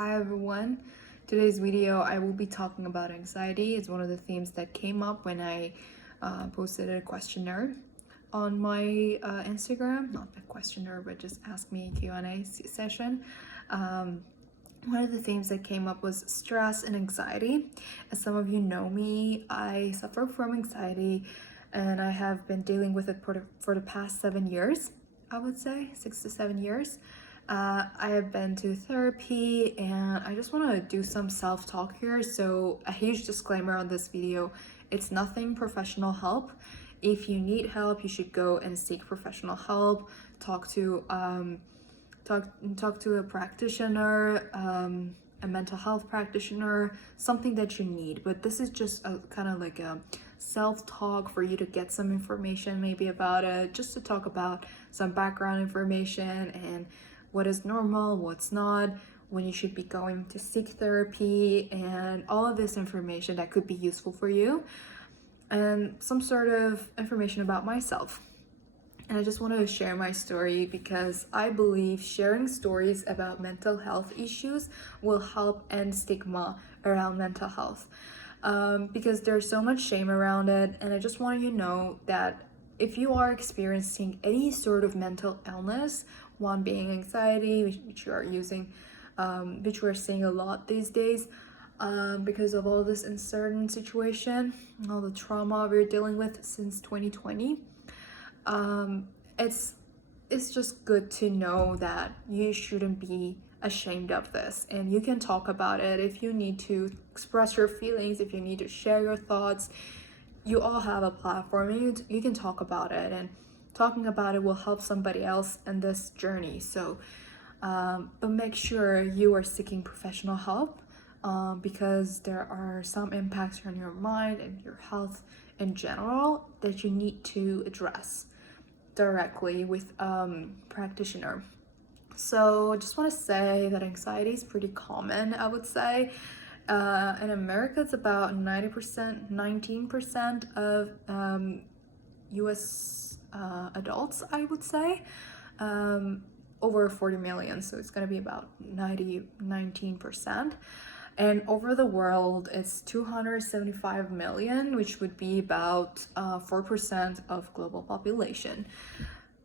Hi everyone. Today's video I will be talking about anxiety. It's one of the themes that came up when I posted a questionnaire on my Instagram. Not a questionnaire, but just ask me Q&A session. One of the themes that came up was stress and anxiety. As some of you know me, I suffer from anxiety and I have been dealing with it for the past 7 years, I would say 6 to 7 years. I have been to therapy and I just want to do some self-talk here. So a huge disclaimer on this video, it's nothing professional help. If you need help, you should go and seek professional help. Talk to a practitioner, a mental health practitioner, something that you need. But this is just a kind of like a self-talk for you to get some information maybe about it, just to talk about some background information and what is normal, what's not, when you should be going to seek therapy, and all of this information that could be useful for you, and some sort of information about myself. And I just want to share my story because I believe sharing stories about mental health issues will help end stigma around mental health, because there's so much shame around it. And I just want you to know that if you are experiencing any sort of mental illness, one being anxiety, which you are using, which we're seeing a lot these days, because of all this uncertain situation, all the trauma we're dealing with since 2020. It's just good to know that you shouldn't be ashamed of this, and you can talk about it if you need to express your feelings, if you need to share your thoughts. You all have a platform and you can talk about it, and talking about it will help somebody else in this journey. So but make sure you are seeking professional help, because there are some impacts on your mind and your health in general that you need to address directly with practitioner. So I just want to say that anxiety is pretty common, I would say. In America, it's about 90%, 19% of US adults, I would say. Over 40 million, so it's going to be about 19%. And over the world, it's 275 million, which would be about 4% of global population.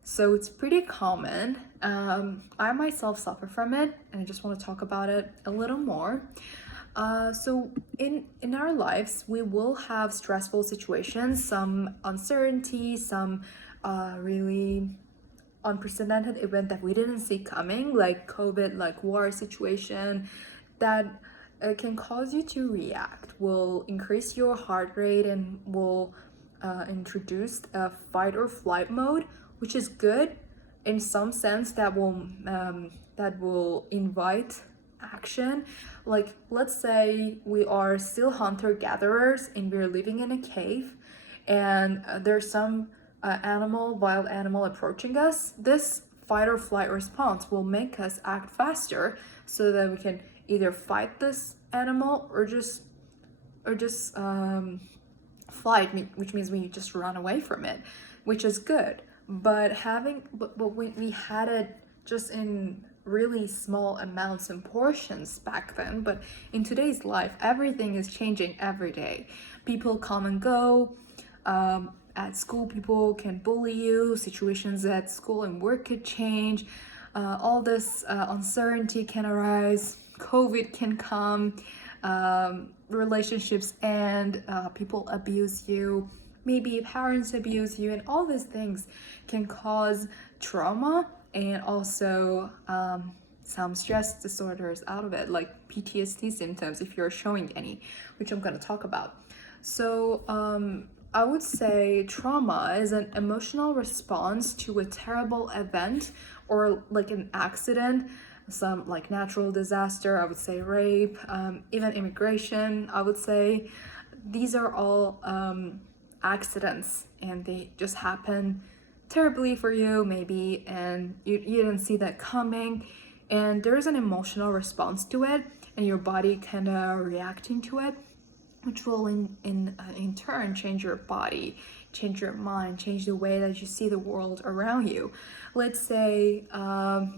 So it's pretty common. I myself suffer from it, and I just want to talk about it a little more. So in our lives, we will have stressful situations, some uncertainty, some really unprecedented event that we didn't see coming, like COVID, like war situation, that can cause you to react, will increase your heart rate, and will introduce a fight or flight mode, which is good in some sense. That will invite action. Like, let's say we are still hunter-gatherers and we're living in a cave, and there's some wild animal approaching us. This fight or flight response will make us act faster so that we can either fight this animal or just flight, which means we just run away from it, which is good. But when we had it just in really small amounts and portions back then, but in today's life, everything is changing every day. People come and go. At school, people can bully you. Situations at school and work could change. All this uncertainty can arise. COVID can come. Relationships end. People abuse you. Maybe parents abuse you, and all these things can cause trauma and also some stress disorders out of it, like PTSD symptoms if you're showing any, which I'm going to talk about. So I would say trauma is an emotional response to a terrible event or like an accident, some like natural disaster, I would say rape, even immigration, I would say. These are all accidents, and they just happen terribly for you maybe, and you didn't see that coming, and there's an emotional response to it, and your body kind of reacting to it, which will in turn change your body, change your mind, change the way that you see the world around you. Let's say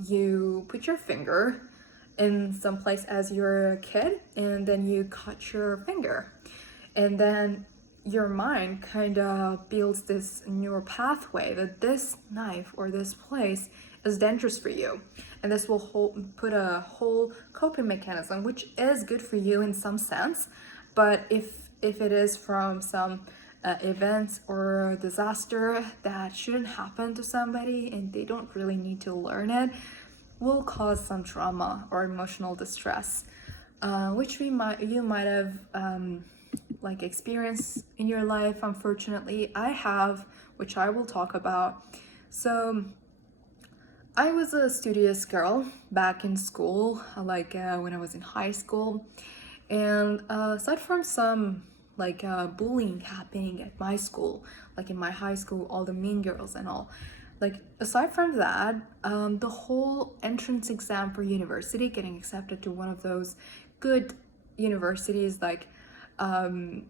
you put your finger in some place as you're a kid, and then you cut your finger, and then your mind kind of builds this neural pathway that this knife or this place is dangerous for you, and this will put a whole coping mechanism, which is good for you in some sense. But if it is from some event or disaster that shouldn't happen to somebody and they don't really need to learn it, will cause some trauma or emotional distress, which you might have like experienced in your life. Unfortunately, I have, which I will talk about. So I was a studious girl back in school, like when I was in high school, and aside from some like bullying happening at my school, like in my high school, all the mean girls and all, like aside from that, the whole entrance exam for university, getting accepted to one of those good universities, like you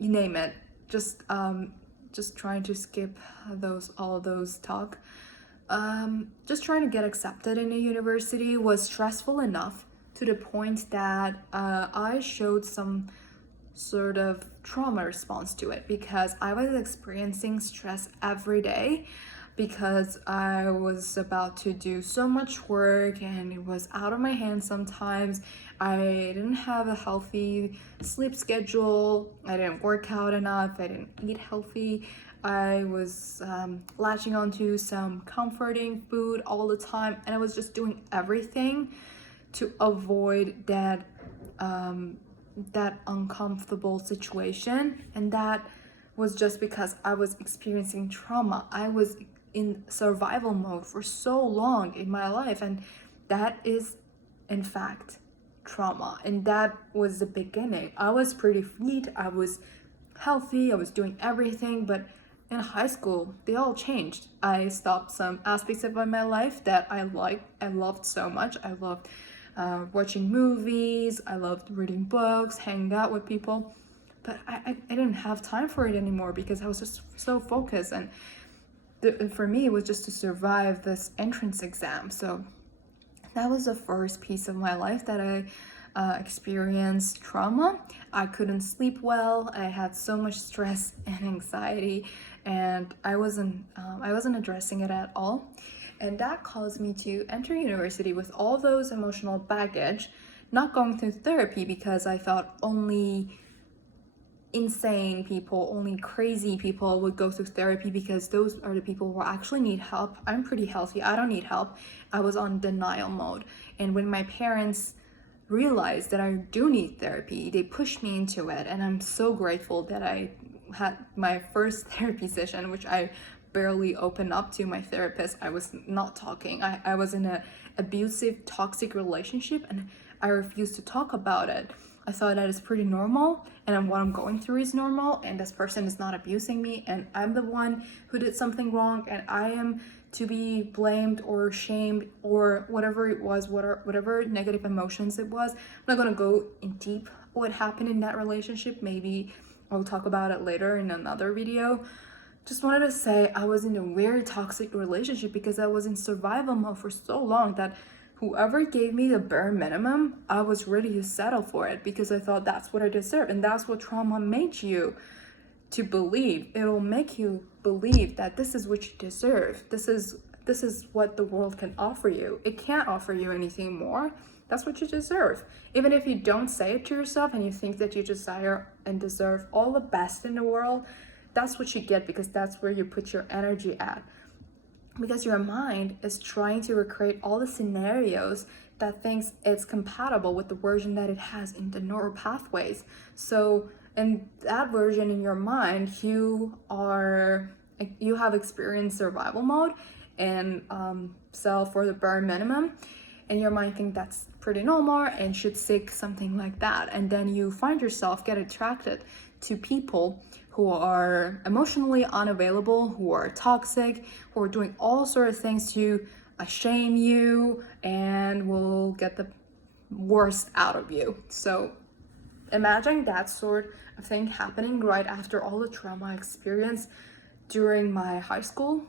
name it, just trying to skip all of those talk, just trying to get accepted in a university was stressful enough to the point that I showed some sort of trauma response to it, because I was experiencing stress every day, because I was about to do so much work and it was out of my hands sometimes. I didn't have a healthy sleep schedule, I didn't work out enough, I didn't eat healthy, I was latching onto some comforting food all the time, and I was just doing everything to avoid that that uncomfortable situation. And that was just because I was experiencing trauma. I was in survival mode for so long in my life, and that is in fact trauma. And that was the beginning. I was pretty fit, I was healthy, I was doing everything, but in high school they all changed. I stopped some aspects of my life that I loved so much. I loved watching movies, I loved reading books, hanging out with people, but I didn't have time for it anymore because I was just so focused. And for me, it was just to survive this entrance exam. So that was the first piece of my life that I experienced trauma. I couldn't sleep well. I had so much stress and anxiety, and I wasn't addressing it at all. And that caused me to enter university with all those emotional baggage, not going through therapy because I thought only insane people, only crazy people would go through therapy, because those are the people who actually need help. I'm pretty healthy, I don't need help. I was on denial mode. And when my parents realized that I do need therapy, they pushed me into it, and I'm so grateful that I had my first therapy session, which I barely opened up to my therapist. I was not talking. I was in an abusive, toxic relationship, and I refused to talk about it. I thought that is pretty normal, and what I'm going through is normal, and this person is not abusing me, and I'm the one who did something wrong, and I am to be blamed or shamed or whatever it was, whatever negative emotions it was. I'm not gonna go in deep what happened in that relationship. Maybe I'll talk about it later in another video. Just wanted to say I was in a very toxic relationship because I was in survival mode for so long that whoever gave me the bare minimum, I was ready to settle for it, because I thought that's what I deserve. And that's what trauma made you to believe. It'll make you believe that this is what you deserve. This is what the world can offer you. It can't offer you anything more. That's what you deserve. Even if you don't say it to yourself and you think that you desire and deserve all the best in the world, that's what you get, because that's where you put your energy at. Because your mind is trying to recreate all the scenarios that thinks it's compatible with the version that it has in the neural pathways. So in that version in your mind, you have experienced survival mode and sell for the bare minimum, and your mind think that's pretty normal and should seek something like that. And then you find yourself get attracted to people who are emotionally unavailable, who are toxic, who are doing all sorts of things to shame you and will get the worst out of you. So imagine that sort of thing happening right after all the trauma I experienced during my high school.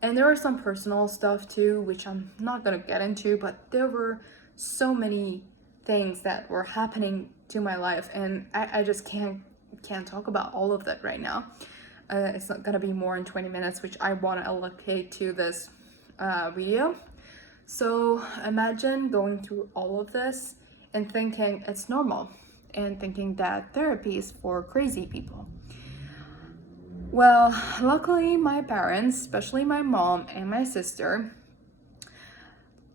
And there were some personal stuff too, which I'm not gonna get into, but there were so many things that were happening to my life, and I just can't talk about all of that right now. It's not gonna be more than 20 minutes, which I want to allocate to this video. So imagine going through all of this and thinking it's normal, and thinking that therapy is for crazy people. Well, luckily my parents, especially my mom and my sister,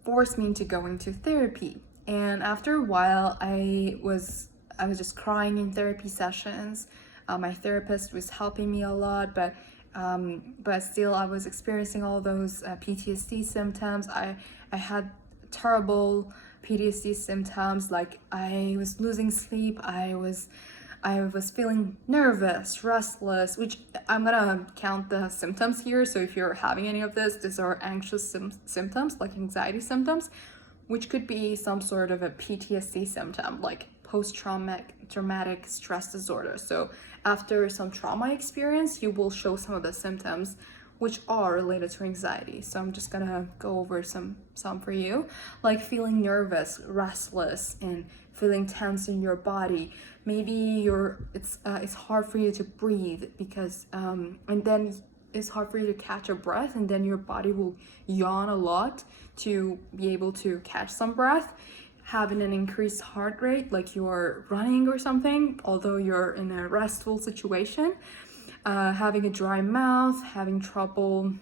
forced me into going to therapy. And after a while, I was just crying in therapy sessions. My therapist was helping me a lot, but still I was experiencing all those PTSD symptoms. I had terrible PTSD symptoms, like I was losing sleep. I was feeling nervous, restless, which I'm gonna count the symptoms here. So if you're having any of this, these are anxious symptoms, like anxiety symptoms, which could be some sort of a PTSD symptom, like post-traumatic stress disorder. So after some trauma experience, you will show some of the symptoms which are related to anxiety. So I'm just gonna go over some for you, like feeling nervous, restless, and feeling tense in your body. Maybe it's hard for you to breathe because and then it's hard for you to catch a breath, and then your body will yawn a lot to be able to catch some breath. Having an increased heart rate, like you're running or something, although you're in a restful situation. Having a dry mouth, having trouble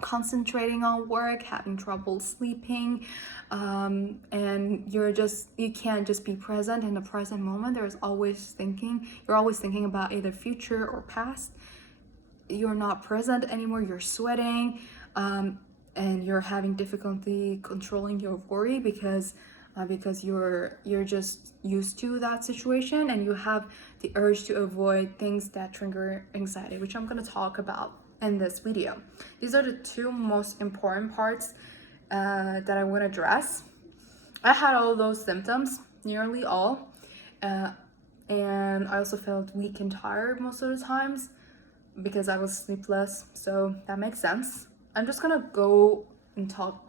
concentrating on work, having trouble sleeping, and you can't just be present in the present moment. You're always thinking about either future or past. You're not present anymore, you're sweating, and you're having difficulty controlling your worry because you're just used to that situation, and you have the urge to avoid things that trigger anxiety, which I'm going to talk about in this video. These are the two most important parts that I want to address. I had all those symptoms, nearly all, and I also felt weak and tired most of the times because I was sleepless, so that makes sense. I'm just gonna go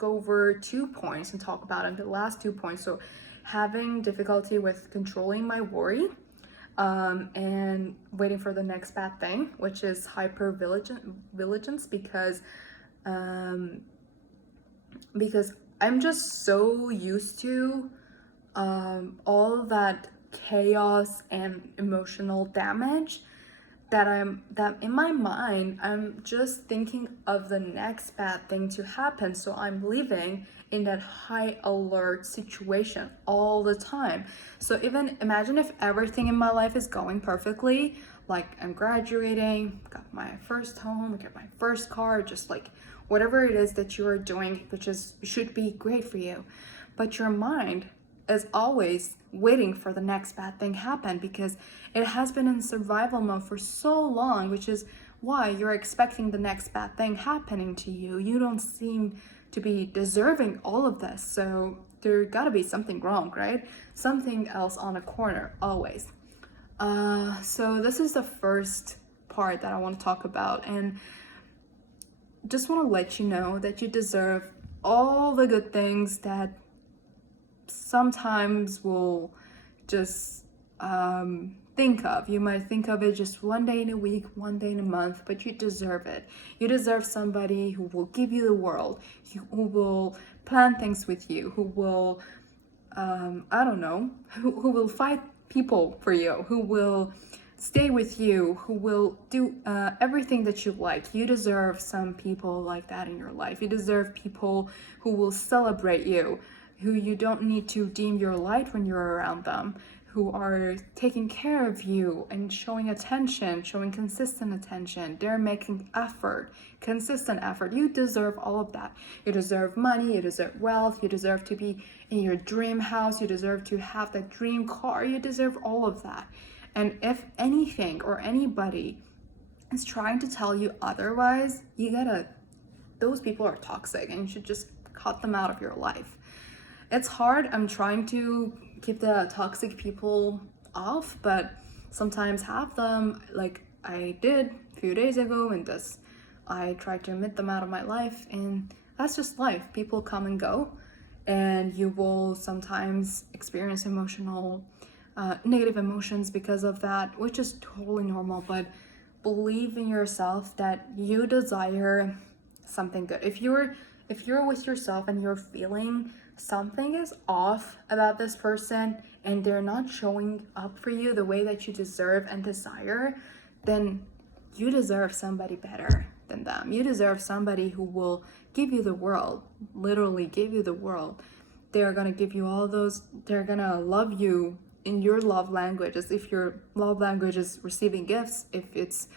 over 2 points and talk about the last 2 points. So having difficulty with controlling my worry, and waiting for the next bad thing, which is hypervigilance, because I'm just so used to all that chaos and emotional damage that in my mind I'm just thinking of the next bad thing to happen. So I'm living in that high alert situation all the time. So even imagine if everything in my life is going perfectly, like I'm graduating, got my first home, got my first car, just like whatever it is that you are doing, which should be great for you. But your mind is always waiting for the next bad thing happen because it has been in survival mode for so long, which is why you're expecting the next bad thing happening to you. You don't seem to be deserving all of this, so there gotta be something wrong, right? Something else on the corner, always. So this is the first part that I want to talk about, and just want to let you know that you deserve all the good things that sometimes we'll just think of. You might think of it just one day in a week, one day in a month, but you deserve it. You deserve somebody who will give you the world, who will plan things with you, who will, who will fight people for you, who will stay with you, who will do everything that you like. You deserve some people like that in your life. You deserve people who will celebrate you, who you don't need to dim your light when you're around them, who are taking care of you and showing attention, showing consistent attention. They're making effort, consistent effort. You deserve all of that. You deserve money, you deserve wealth, you deserve to be in your dream house, you deserve to have that dream car, you deserve all of that. And if anything or anybody is trying to tell you otherwise, those people are toxic and you should just cut them out of your life. It's hard. I'm trying to keep the toxic people off, but sometimes have them, like I did a few days ago, and I tried to admit them out of my life, and that's just life. People come and go, and you will sometimes experience negative emotions because of that, which is totally normal. But believe in yourself that you desire something good. If you're with yourself and you're feeling something is off about this person and they're not showing up for you the way that you deserve and desire, then you deserve somebody better than them. You deserve somebody who will give you the world, literally give you the world. They're gonna give you all those, they're gonna love you in your love languages. If your love language is receiving gifts, if it's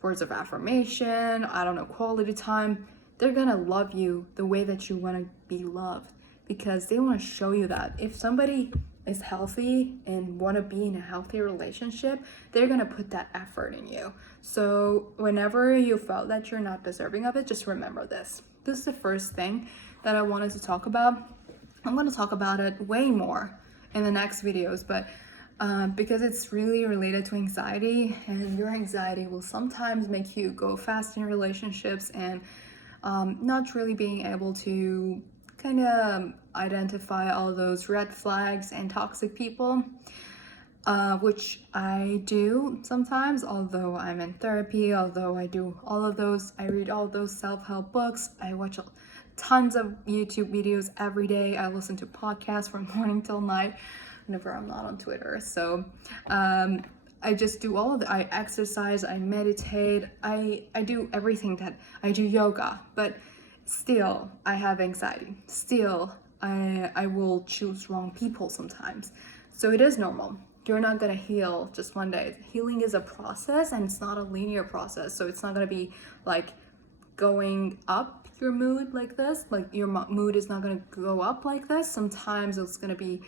words of affirmation, I don't know, quality time, they're gonna love you the way that you wanna be loved, because they wanna show you that. If somebody is healthy and wanna be in a healthy relationship, they're gonna put that effort in you. So whenever you felt that you're not deserving of it, just remember this. This is the first thing that I wanted to talk about. I'm gonna talk about it way more in the next videos, but because it's really related to anxiety, and your anxiety will sometimes make you go fast in relationships and not really being able to kind of identify all those red flags and toxic people, which I do sometimes, although I'm in therapy, although I do all of those, I read all those self-help books, I watch tons of YouTube videos every day, I listen to podcasts from morning till night whenever I'm not on Twitter. So I just do all of it. I exercise, I meditate, I do everything that I do, yoga, but still I have anxiety. Still I will choose wrong people sometimes. So it is normal. You're not gonna heal just one day. Healing is a process, and it's not a linear process. So it's not gonna be like going up your mood like this. Like your mood is not gonna go up like this. Sometimes it's gonna be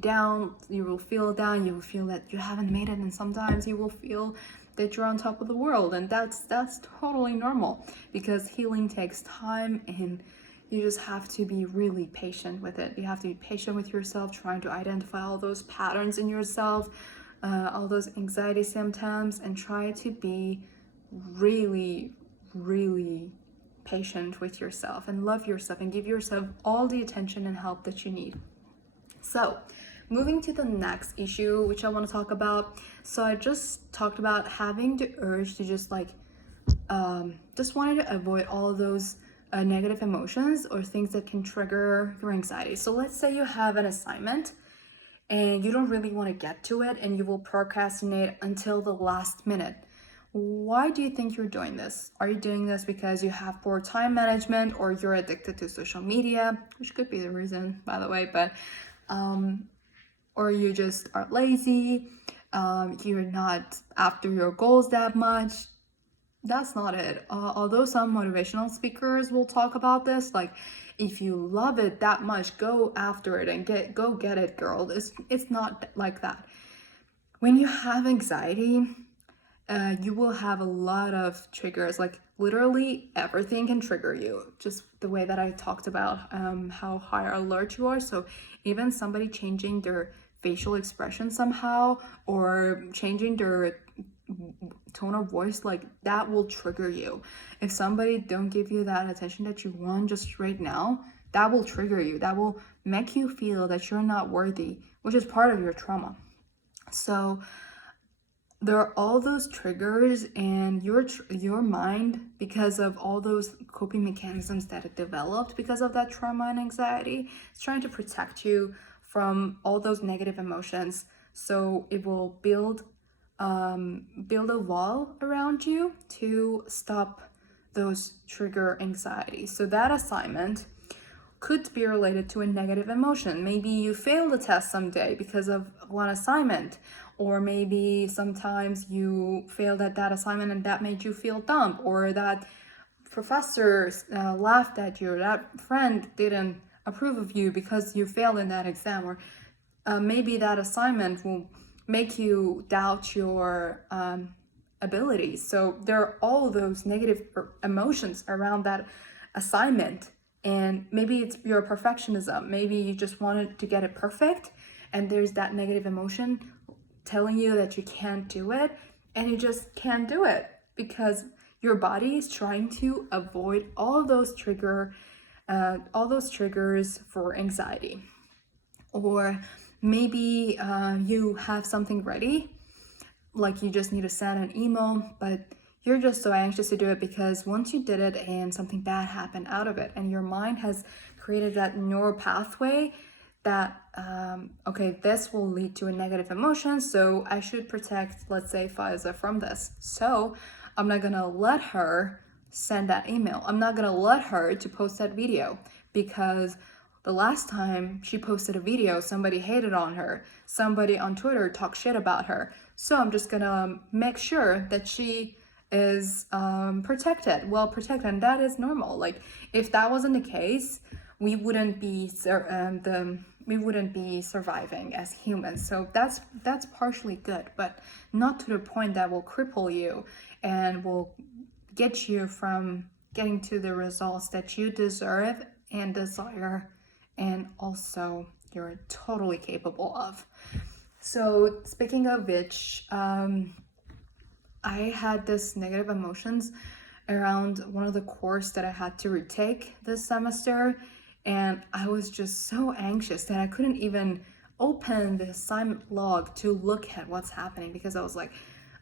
down. You will feel down, you will feel that you haven't made it, and sometimes you will feel that you're on top of the world, and that's totally normal, because healing takes time, and you just have to be really patient with it. You have to be patient with yourself, trying to identify all those patterns in yourself, all those anxiety symptoms, and try to be really, really patient with yourself and love yourself and give yourself all the attention and help that you need. So moving to the next issue, which I want to talk about. So I just talked about having the urge to just wanted to avoid all of those negative emotions or things that can trigger your anxiety. So let's say you have an assignment and you don't really want to get to it, and you will procrastinate until the last minute. Why do you think you're doing this? Are you doing this because you have poor time management, or you're addicted to social media, which could be the reason, by the way, but or you just are lazy, you're not after your goals that much? That's not it. Although some motivational speakers will talk about this, like, if you love it that much, go after it and go get it, girl. It's not like that. When you have anxiety, you will have a lot of triggers. Like literally everything can trigger you, just the way that I talked about how high alert you are. So even somebody changing their facial expression somehow, or changing their tone of voice, like that will trigger you. If somebody don't give you that attention that you want just right now, that will trigger you. That will make you feel that you're not worthy, which is part of your trauma. So there are all those triggers, and your mind, because of all those coping mechanisms that it developed because of that trauma and anxiety, is trying to protect you from all those negative emotions. So it will build a wall around you to stop those trigger anxieties. So that assignment could be related to a negative emotion. Maybe you failed a test someday because of one assignment, or maybe sometimes you failed at that assignment and that made you feel dumb, or that professor laughed at you, or that friend didn't approve of you because you failed in that exam, or maybe that assignment will make you doubt your abilities. So there are all those negative emotions around that assignment. And maybe it's your perfectionism. Maybe you just wanted to get it perfect, and there's that negative emotion telling you that you can't do it, and you just can't do it because your body is trying to avoid all of those trigger all those triggers for anxiety. Or maybe you have something ready, like you just need to send an email, but you're just so anxious to do it because once you did it and something bad happened out of it, and your mind has created that neural pathway that, okay, this will lead to a negative emotion, so I should protect, let's say, Faiza from this. So I'm not gonna let her send that email. I'm not gonna let her to post that video because the last time she posted a video, somebody hated on her. Somebody on Twitter talked shit about her. So I'm just gonna make sure that she is well protected, and that is normal. Like, if that wasn't the case, we wouldn't be surviving as humans. So that's partially good, but not to the point that will cripple you and will get you from getting to the results that you deserve and desire, and also you're totally capable of. So speaking of which, I had this negative emotions around one of the course that I had to retake this semester, and I was just so anxious that I couldn't even open the assignment log to look at what's happening, because I was like,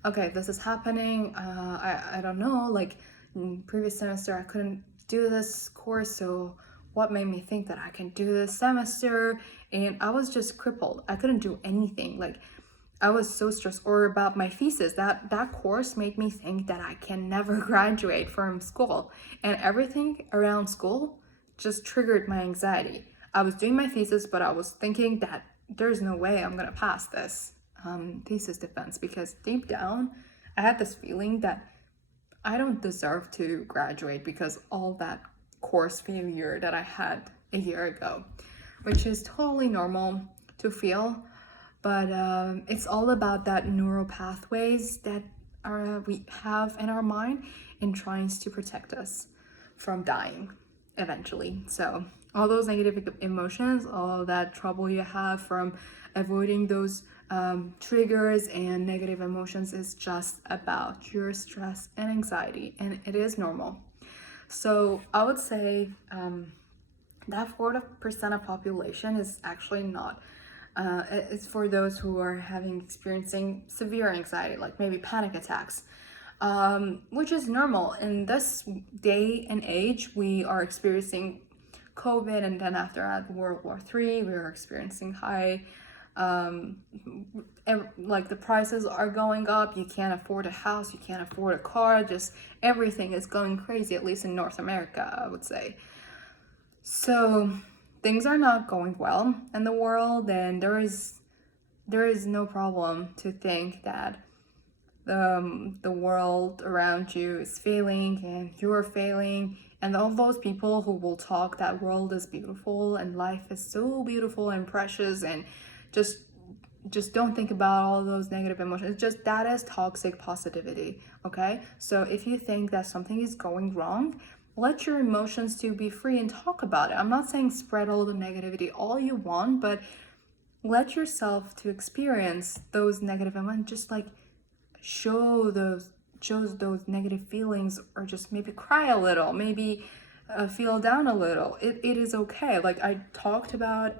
okay, this is happening. I don't know, like in previous semester I couldn't do this course, so what made me think that I can do this semester? And I was just crippled. I couldn't do anything. Like, I was so stressed. Or about my thesis, that course made me think that I can never graduate from school, and everything around school just triggered my anxiety. I was doing my thesis, but I was thinking that there's no way I'm gonna pass this thesis defense, because deep down I had this feeling that I don't deserve to graduate because all that course failure that I had a year ago, which is totally normal to feel. But it's all about that neural pathways that we have in our mind and trying to protect us from dying eventually. So all those negative emotions, all that trouble you have from avoiding those triggers and negative emotions is just about your stress and anxiety, and it is normal. So I would say that 40% of population is actually not. It's for those who are experiencing severe anxiety, like maybe panic attacks, which is normal. In this day and age, we are experiencing COVID, and then after that, World War III, we are experiencing high, like the prices are going up. You can't afford a house, you can't afford a car, just everything is going crazy, at least in North America, I would say. So things are not going well in the world, and there is no problem to think that the world around you is failing and you're failing, and all those people who will talk that world is beautiful and life is so beautiful and precious, and just don't think about all those negative emotions. Just that is toxic positivity. Okay, so if you think that something is going wrong, let your emotions to be free and talk about it. I'm not saying spread all the negativity all you want, but let yourself to experience those negative emotions. Just like show those negative feelings, or just maybe cry a little, maybe feel down a little. It is okay. Like I talked about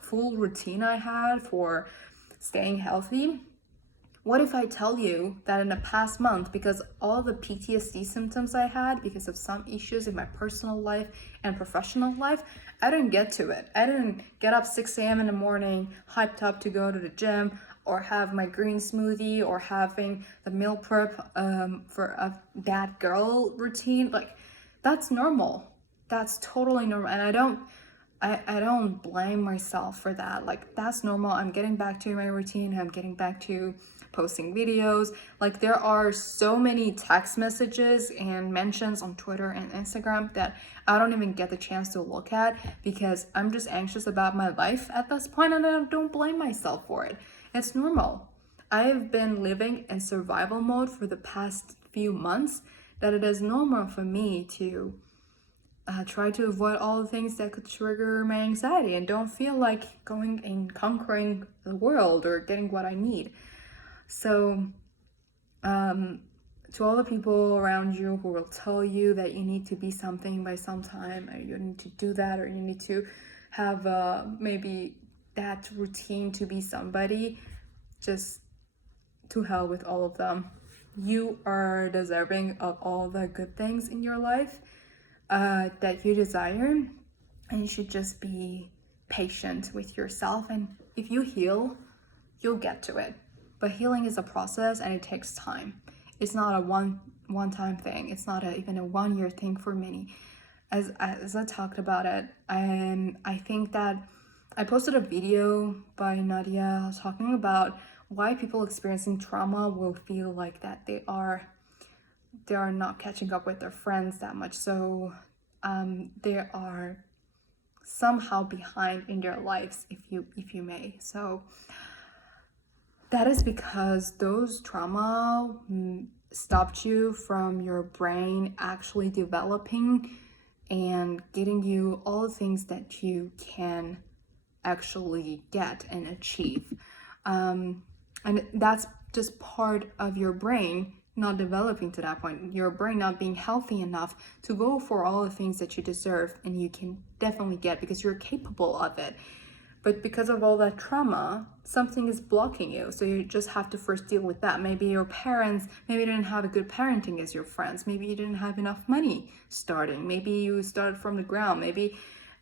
full routine I had for staying healthy. What if I tell you that in the past month, because all the PTSD symptoms I had because of some issues in my personal life and professional life, I didn't get to it. I didn't get up 6 a.m. in the morning, hyped up to go to the gym, or have my green smoothie, or having the meal prep for a bad girl routine. Like, that's normal. That's totally normal. And I don't blame myself for that. Like, that's normal. I'm getting back to my routine. I'm getting back to posting videos. Like, there are so many text messages and mentions on Twitter and Instagram that I don't even get the chance to look at because I'm just anxious about my life at this point, and I don't blame myself for it. It's normal. I have been living in survival mode for the past few months, that it is normal for me to try to avoid all the things that could trigger my anxiety and don't feel like going and conquering the world or getting what I need. So to all the people around you who will tell you that you need to be something by some time, or you need to do that, or you need to have maybe that routine to be somebody, just to hell with all of them. You are deserving of all the good things in your life that you desire, and you should just be patient with yourself. And if you heal, you'll get to it. But healing is a process and it takes time. It's not a one-time thing. It's not even a 1-year thing for many. As I talked about it, I think that I posted a video by Nadia talking about why people experiencing trauma will feel like that they are not catching up with their friends that much. So they are somehow behind in their lives, if you may. So that is because those trauma stopped you from your brain actually developing and getting you all the things that you can actually get and achieve. And that's just part of your brain not developing to that point, your brain not being healthy enough to go for all the things that you deserve and you can definitely get because you're capable of it. But because of all that trauma, something is blocking you. So you just have to first deal with that. Maybe your parents, maybe didn't have a good parenting as your friends. Maybe you didn't have enough money starting. Maybe you started from the ground. Maybe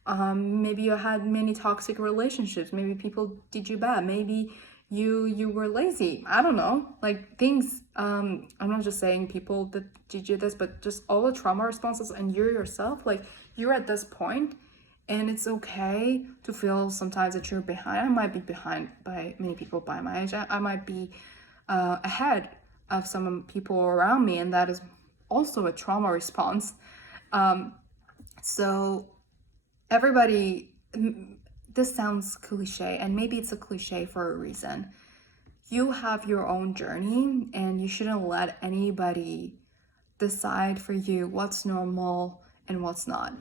you had many toxic relationships. Maybe people did you bad. Maybe you were lazy. I don't know. Like things, I'm not just saying people that did you this, but just all the trauma responses and you yourself, like you're at this point. And it's okay to feel sometimes that you're behind. I might be behind by many people by my age. I might be ahead of some people around me, and that is also a trauma response. So everybody, this sounds cliche, and maybe it's a cliche for a reason. You have your own journey, and you shouldn't let anybody decide for you what's normal and what's not.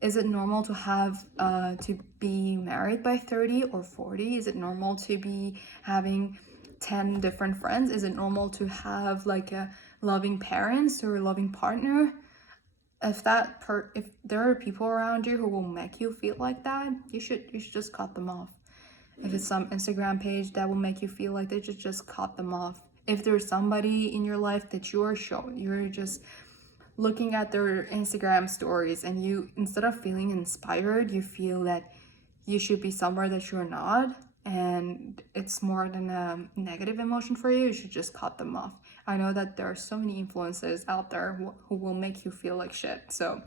Is it normal to have to be married by 30 or 40? Is it normal to be having 10 different friends? Is it normal to have like a loving parents or a loving partner? If there are people around you who will make you feel like that, you should just cut them off. If it's some Instagram page that will make you feel like that, just cut them off. If there's somebody in your life that you're just looking at their Instagram stories and you, instead of feeling inspired, you feel that you should be somewhere that you're not, and it's more than a negative emotion for you, you should just cut them off. I know that there are so many influences out there who will make you feel like shit. So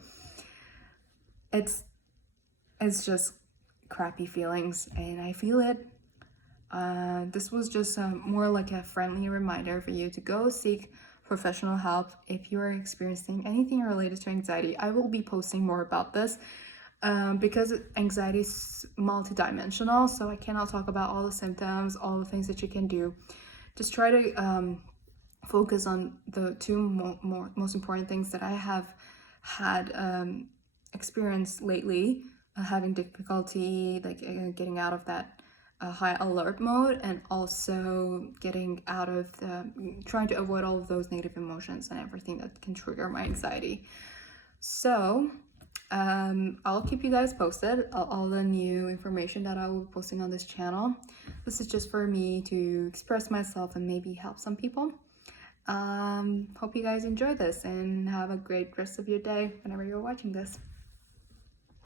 it's just crappy feelings, and I feel it. This was just more like a friendly reminder for you to go seek professional help if you are experiencing anything related to anxiety. I will be posting more about this because anxiety is multidimensional, so I cannot talk about all the symptoms, all the things that you can do. Just try to focus on the two most important things that I have had experienced lately, having difficulty like getting out of that high alert mode, and also getting out of trying to avoid all of those negative emotions and everything that can trigger my anxiety. So I'll keep you guys posted all the new information that I will be posting on this channel. This is just for me to express myself and maybe help some people. Hope you guys enjoy this and have a great rest of your day whenever you're watching this.